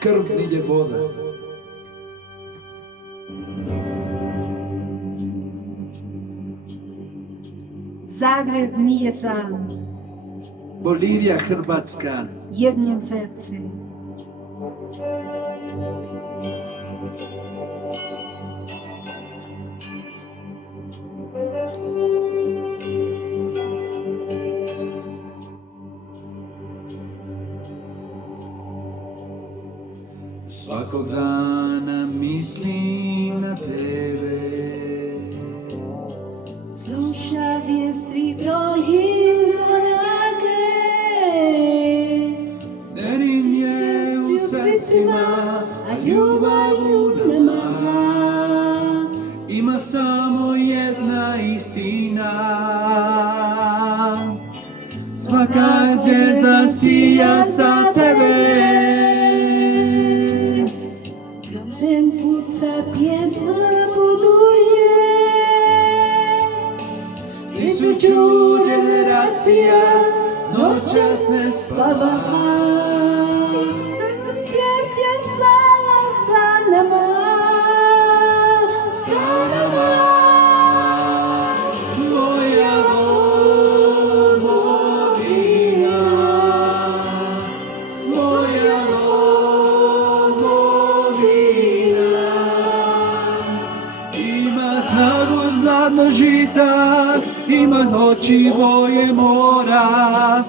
krv nije voda. Zagreb nije sam, Bolivija, Hrvatska, jedno srce. svakog dana mislim na tebe. Sluša vijesti, brojim korake, Denim je u srcima, a ljubav nema. Ima samo jedna istina, svaka zvijezda sija sa tebe. Ten puca, pjesma buduje, Tisuću generacija noćas ne spava. Svijest je sama sa nama, sa nama. Moja domovina, moja domovina, ima snagu zlatno žita, ima oči boje mora,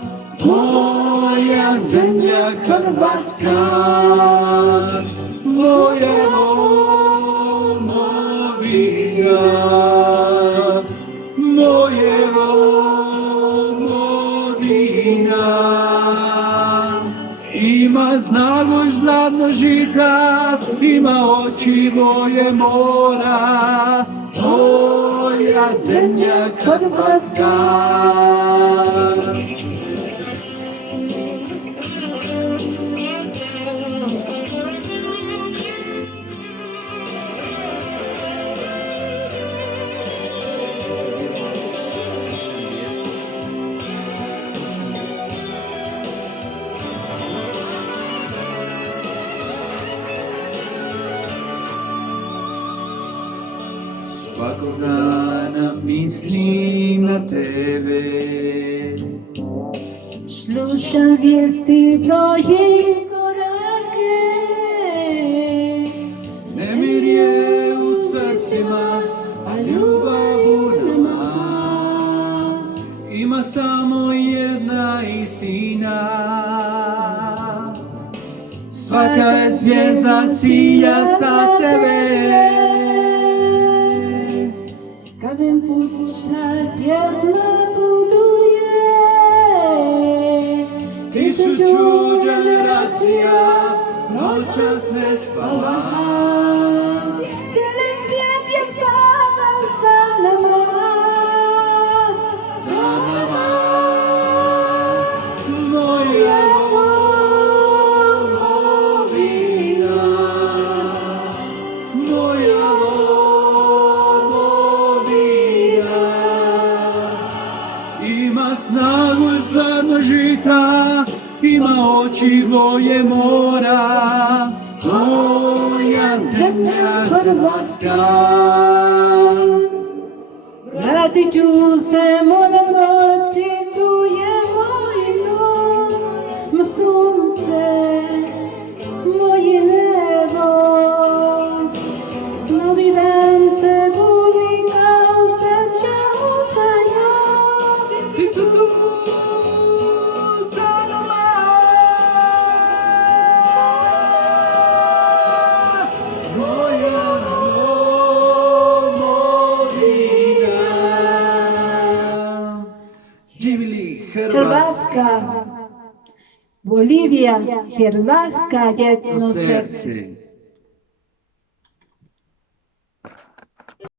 moja zemlja Hrvatska, moja domovina, moje domovina. Ima snagu zlatno žita, ima oči boje mora, moja zemlja Hrvatska. Svakog dana mislim na tebe. Slušam vijesti, brojim korake, Nemir je u srcima, a ljubav nema. Ima samo jedna istina, svaka zvijezda sija sa tebe. Kadem puca, pjesma buduje, Tisuću generacija noćas ne spava. Cijeli svijet je sama sa nama, Sa nama, moja domovina, moja domovina. Ima snagu zlatno žita, ima oči boje mora, moja zemlja Hrvatska. vratit ću se moda noći, tu je moj dom, mo sunce, moje nebo. Novi dan se budi kao sreća uzdaja, Ti su tu sa nama, moja domovina. Živjeli Hrvatska, Hrvatska, Bolivija, Hrvatska, jedno srce. srce.